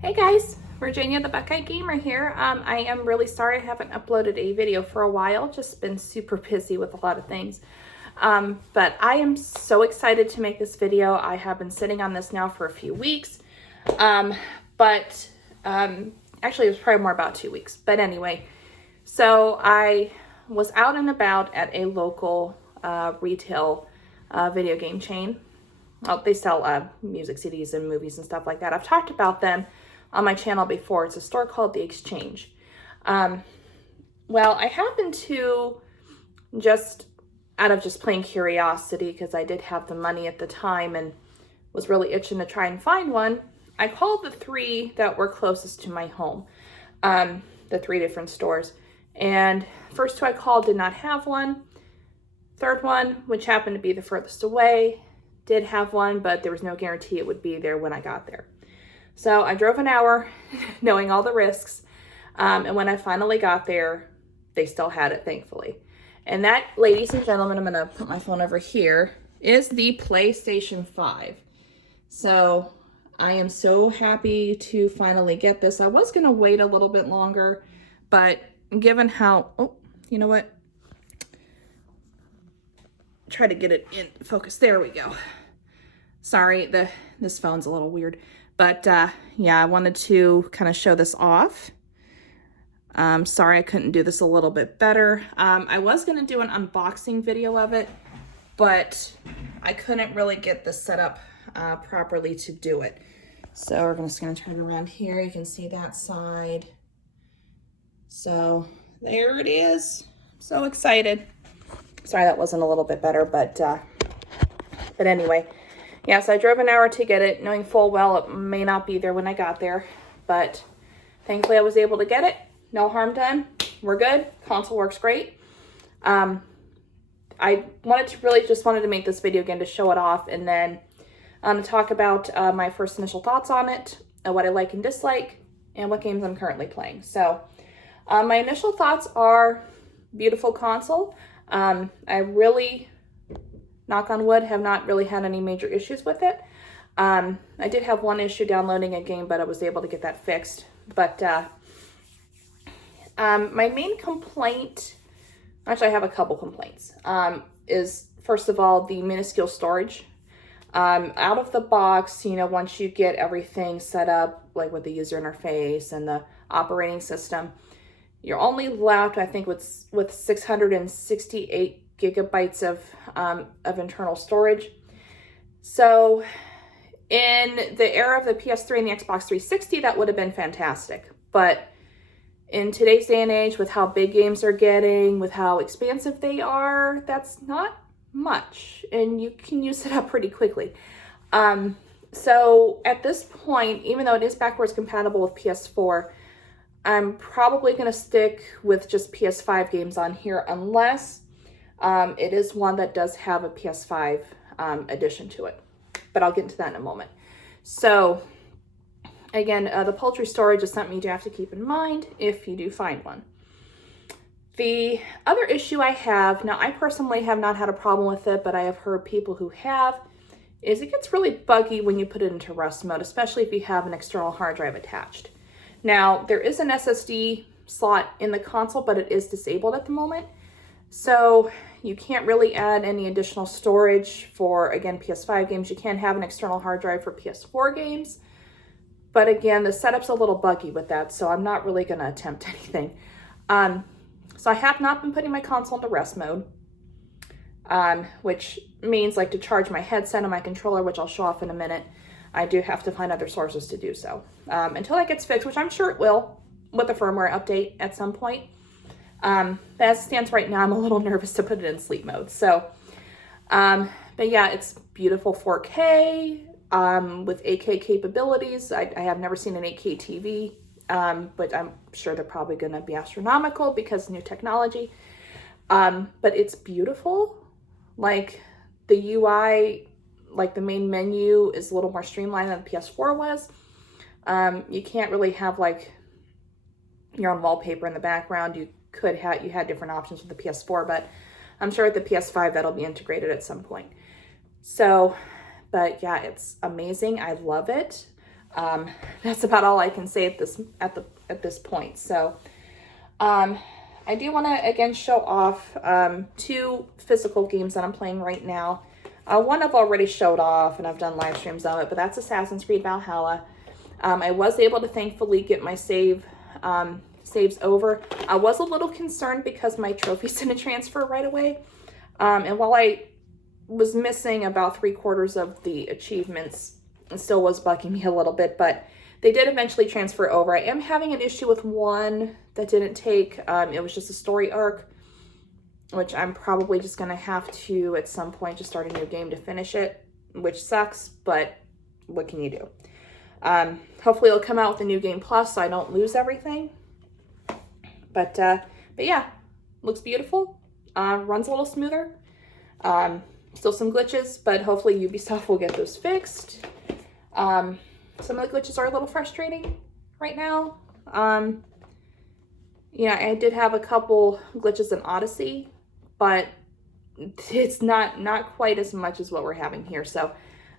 Hey guys, Virginia the Buckeye Gamer here. I am really sorry I haven't uploaded a video for a while, just been super busy with a lot of things. But I am so excited to make this video. I have been sitting on this now for a few weeks. Actually it was probably more about 2 weeks. But anyway, so I was out and about at a local retail video game chain. Oh, they sell music CDs and movies and stuff like that. I've talked about them on my channel before. It's a store called The Exchange. Well, I happened to just, out of just plain curiosity, because I did have the money at the time and was really itching to try and find one, I called the three that were closest to my home, the three different stores. And first two I called did not have one. Third one, which happened to be the furthest away, did have one, but there was no guarantee it would be there when I got there. So I drove an hour knowing all the risks. And when I finally got there, they still had it, thankfully. And that, ladies and gentlemen, I'm going to put my phone over here, is the PlayStation 5. So I am so happy to finally get this. I was going to wait a little bit longer, but given how, oh, you know what? Try to get it in focus. There we go. Sorry, this phone's a little weird. But yeah, I wanted to kind of show this off. Sorry I couldn't do this a little bit better. I was going to do an unboxing video of it, but I couldn't really get this set up properly to do it. So we're just going to turn around here. You can see that side. So there it is. So excited. Sorry that wasn't a little bit better, but anyway. Yeah, so I drove an hour to get it, knowing full well it may not be there when I got there. But thankfully I was able to get it. No harm done. We're good. Console works great. I wanted to make this video again to show it off, and then to talk about my first initial thoughts on it, what I like and dislike, and what games I'm currently playing. So my initial thoughts are beautiful console. I really, knock on wood, have not really had any major issues with it. I did have one issue downloading a game, but I was able to get that fixed. But my main complaint, actually I have a couple complaints, is first of all, the minuscule storage. Out of the box, you know, once you get everything set up, like with the user interface and the operating system, you're only left, I think, with 668 gigabytes of internal storage. So in the era of the PS3 and the Xbox 360, that would have been fantastic. But in today's day and age, with how big games are getting, with how expansive they are, that's not much, and you can use it up pretty quickly. So at this point, even though it is backwards compatible with PS4, I'm probably going to stick with just PS5 games on here, unless it is one that does have a PS5 addition to it. But I'll get into that in a moment. So again, the paltry storage is something you do have to keep in mind if you do find one. The other issue I have, now I personally have not had a problem with it, but I have heard people who have, is it gets really buggy when you put it into rest mode, especially if you have an external hard drive attached. Now, there is an SSD slot in the console, but it is disabled at the moment. So you can't really add any additional storage for, again, PS5 games. You can have an external hard drive for PS4 games. But again, the setup's a little buggy with that, so I'm not really going to attempt anything. So I have not been putting my console into rest mode, which means, like, to charge my headset and my controller, which I'll show off in a minute, I do have to find other sources to do so. Until that gets fixed, which I'm sure it will with a firmware update at some point. But as it stands right now, I'm a little nervous to put it in sleep mode. So, but yeah, it's beautiful 4K with 8K capabilities. I have never seen an 8K TV, but I'm sure they're probably going to be astronomical because of new technology. But it's beautiful. Like, the UI, like the main menu is a little more streamlined than the PS4 was. You can't really have like your own wallpaper in the background. You had different options with the PS4, but I'm sure with the PS5 that'll be integrated at some point. So, but yeah, it's amazing. I love it. That's about all I can say at this point. So I do want to again show off 2 physical games that I'm playing right now. One I've already showed off and I've done live streams of it, but that's Assassin's Creed Valhalla. I was able to thankfully get my saves over. I was a little concerned because my trophies didn't transfer right away. And while I was missing about 3/4 of the achievements, it still was bugging me a little bit, but they did eventually transfer over. I am having an issue with one that didn't take. It was just a story arc, which I'm probably just going to have to, at some point, just start a new game to finish it, which sucks, but what can you do? Hopefully it'll come out with a new game plus so I don't lose everything. But yeah, looks beautiful. Runs a little smoother. Still some glitches, but hopefully Ubisoft will get those fixed. Some of the glitches are a little frustrating right now. Yeah, I did have a couple glitches in Odyssey, but it's not quite as much as what we're having here. So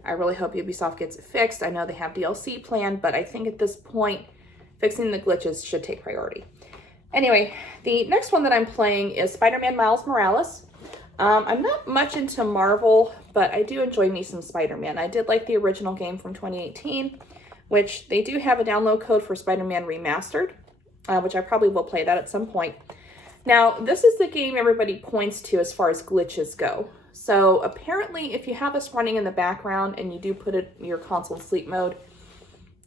I really hope Ubisoft gets it fixed. I know they have DLC planned, but I think at this point, fixing the glitches should take priority. Anyway, the next one that I'm playing is Spider-Man Miles Morales. I'm not much into Marvel, but I do enjoy me some Spider-Man. I did like the original game from 2018, which they do have a download code for Spider-Man Remastered, which I probably will play that at some point. Now, this is the game everybody points to as far as glitches go. So apparently, if you have this running in the background and you do put your console in sleep mode,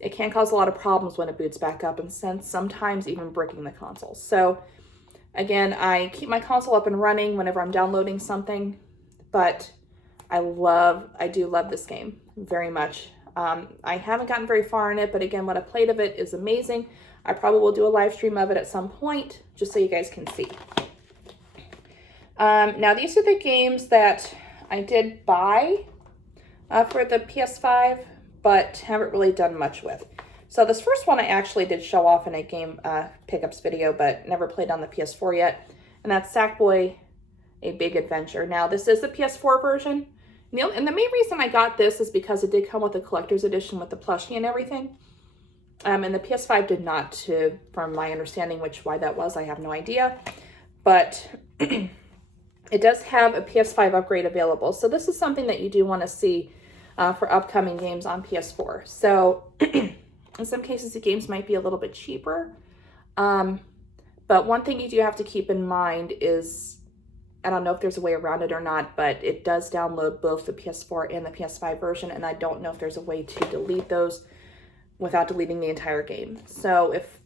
it can cause a lot of problems when it boots back up and sometimes even bricking the console. So again, I keep my console up and running whenever I'm downloading something, but I do love this game very much. I haven't gotten very far in it, but again, what I played of it is amazing. I probably will do a live stream of it at some point, just so you guys can see. Now, these are the games that I did buy for the PS5, but haven't really done much with. So this first one I actually did show off in a game pickups video, but never played on the PS4 yet. And that's Sackboy: A Big Adventure. Now, this is the PS4 version. And the main reason I got this is because it did come with a collector's edition with the plushie and everything. And the PS5 did not, from my understanding, why that was, I have no idea. But it does have a PS5 upgrade available. So this is something that you do want to see for upcoming games on PS4. So in some cases, the games might be a little bit cheaper. But one thing you do have to keep in mind is, I don't know if there's a way around it or not, but it does download both the PS4 and the PS5 version, and I don't know if there's a way to delete those without deleting the entire game. So if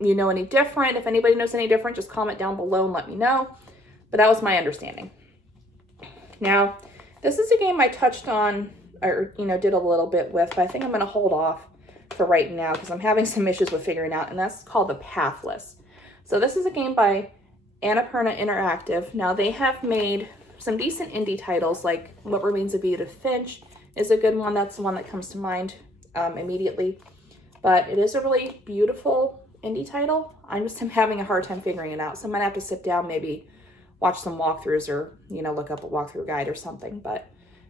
you know any different, if anybody knows any different, just comment down below and let me know. But that was my understanding. Now, this is a game I touched on, or did a little bit with, but I think I'm going to hold off for right now because I'm having some issues with figuring out, and that's called The Pathless. So this is a game by Annapurna Interactive. Now, they have made some decent indie titles, like What Remains of Edith Finch is a good one. That's the one that comes to mind immediately. But it is a really beautiful indie title. I'm having a hard time figuring it out, so I'm going to have to sit down, maybe watch some walkthroughs or, look up a walkthrough guide or something. But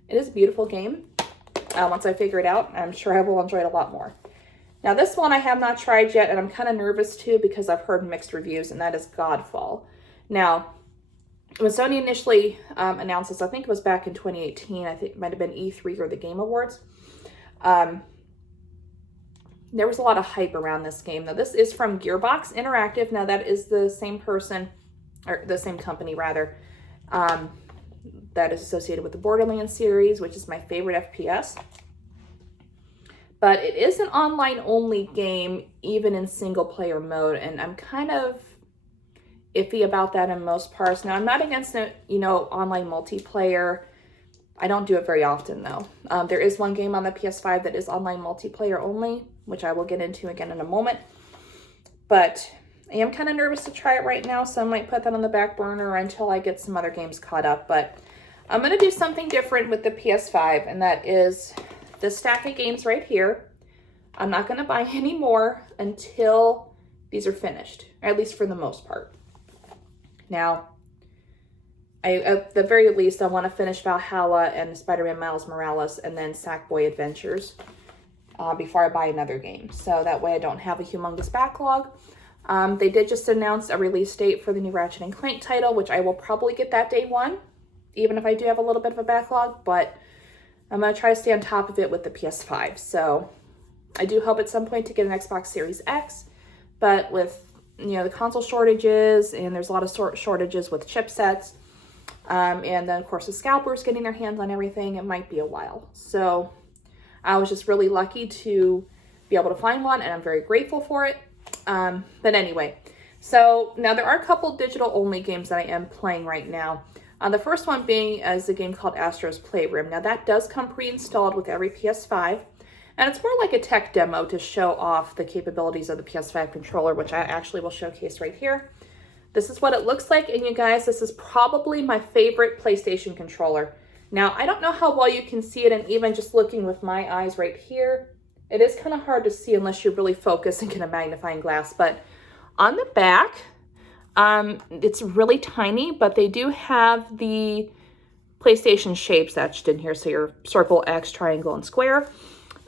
it is a beautiful game. Once I figure it out, I'm sure I will enjoy it a lot more. Now, this one I have not tried yet, and I'm kind of nervous too because I've heard mixed reviews, and that is Godfall. Now, when Sony initially announced this, I think it was back in 2018, I think it might have been E3 or the Game Awards, there was a lot of hype around this game. Now, this is from Gearbox Interactive. Now, that is the same person, or the same company, rather, that is associated with the Borderlands series, which is my favorite FPS. But it is an online-only game, even in single-player mode, and I'm kind of iffy about that in most parts. Now, I'm not against it, online multiplayer. I don't do it very often, though. There is one game on the PS5 that is online multiplayer only, which I will get into again in a moment. But I am kind of nervous to try it right now, so I might put that on the back burner until I get some other games caught up. But I'm going to do something different with the PS5, and that is this stack of games right here. I'm not going to buy any more until these are finished, or at least for the most part. Now, at the very least, I want to finish Valhalla and Spider-Man Miles Morales and then Sackboy Adventures. before I buy another game. So that way I don't have a humongous backlog. They did just announce a release date for the new Ratchet & Clank title, which I will probably get that day one, even if I do have a little bit of a backlog, but I'm going to try to stay on top of it with the PS5. So I do hope at some point to get an Xbox Series X, but with, you know, the console shortages, and there's a lot of shortages with chipsets, and then of course the scalpers getting their hands on everything, it might be a while. So I was just really lucky to be able to find one, and I'm very grateful for it. But anyway, so now there are a couple digital only games that I am playing right now. The first one being is a game called Astro's Playroom. Now that does come pre-installed with every PS5, and it's more like a tech demo to show off the capabilities of the PS5 controller, which I actually will showcase right here. This is what it looks like, and you guys, this is probably my favorite PlayStation controller. Now, I don't know how well you can see it, and even just looking with my eyes right here, it is kind of hard to see unless you really focus and get a magnifying glass. But on the back, it's really tiny, but they do have the PlayStation shapes etched in here. So your circle, X, triangle, and square.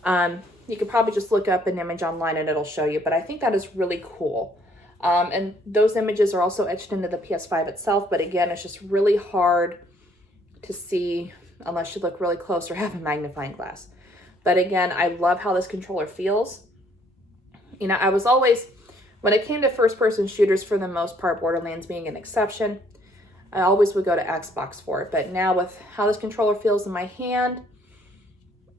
You could probably just look up an image online and it'll show you, but I think that is really cool. And those images are also etched into the PS5 itself, but again, it's just really hard to see unless you look really close or have a magnifying glass. But again, I love how this controller feels. You know, I was always, when it came to first-person shooters, for the most part, Borderlands being an exception, I always would go to Xbox for it. But now with how this controller feels in my hand,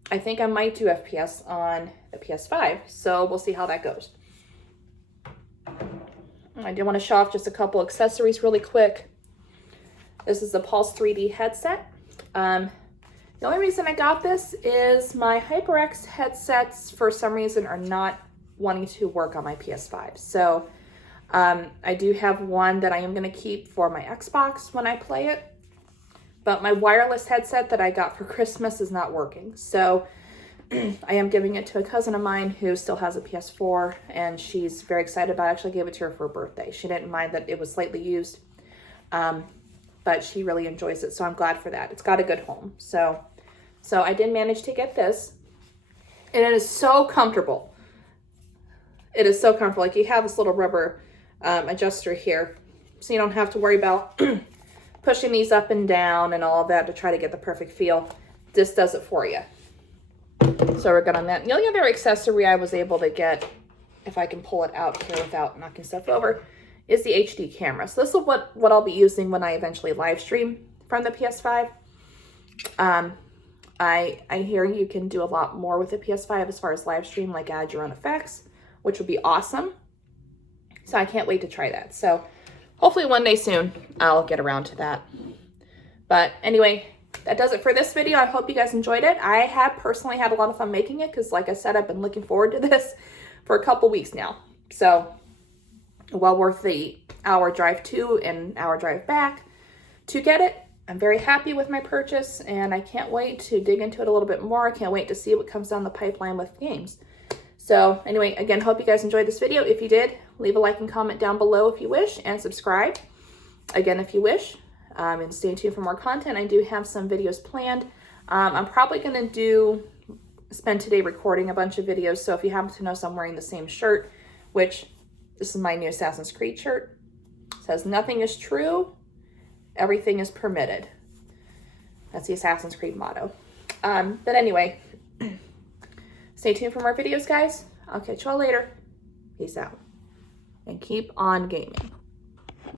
I think I might do FPS on the PS5. So we'll see how that goes. I do want to show off just a couple accessories really quick. This is the Pulse 3D headset. The only reason I got this is my HyperX headsets, for some reason, are not wanting to work on my PS5. So I do have one that I am going to keep for my Xbox when I play it. But my wireless headset that I got for Christmas is not working. So I am giving it to a cousin of mine who still has a PS4, and she's very excited about it. I actually gave it to her for her birthday. She didn't mind that it was slightly used, but she really enjoys it. So I'm glad for that. It's got a good home. So I did manage to get this, and it is so comfortable. It is so comfortable. Like, you have this little rubber adjuster here, so you don't have to worry about pushing these up and down and all of that to try to get the perfect feel. This does it for you. So we're good on that. The only other accessory I was able to get, if I can pull it out here without knocking stuff over, is the HD camera. So this is what I'll be using when I eventually live stream from the PS5. I hear you can do a lot more with the PS5 as far as live stream, like add your own effects, which would be awesome. So I can't wait to try that. So hopefully one day soon I'll get around to that. But anyway, that does it for this video. I hope you guys enjoyed it. I have personally had a lot of fun making it because, like I said, I've been looking forward to this for a couple weeks now. So well worth the hour drive to and hour drive back to get it. I'm very happy with my purchase, and I can't wait to dig into it a little bit more. I can't wait to see what comes down the pipeline with games. So anyway, again, hope you guys enjoyed this video. If you did, leave a like and comment down below if you wish, and subscribe again if you wish. And stay tuned for more content. I do have some videos planned. I'm probably going to spend today recording a bunch of videos, so if you happen to notice I'm wearing the same shirt, which this is my new Assassin's Creed shirt. It says, "Nothing is true, everything is permitted." That's the Assassin's Creed motto. But anyway, stay tuned for more videos, guys. I'll catch you all later. Peace out. And keep on gaming.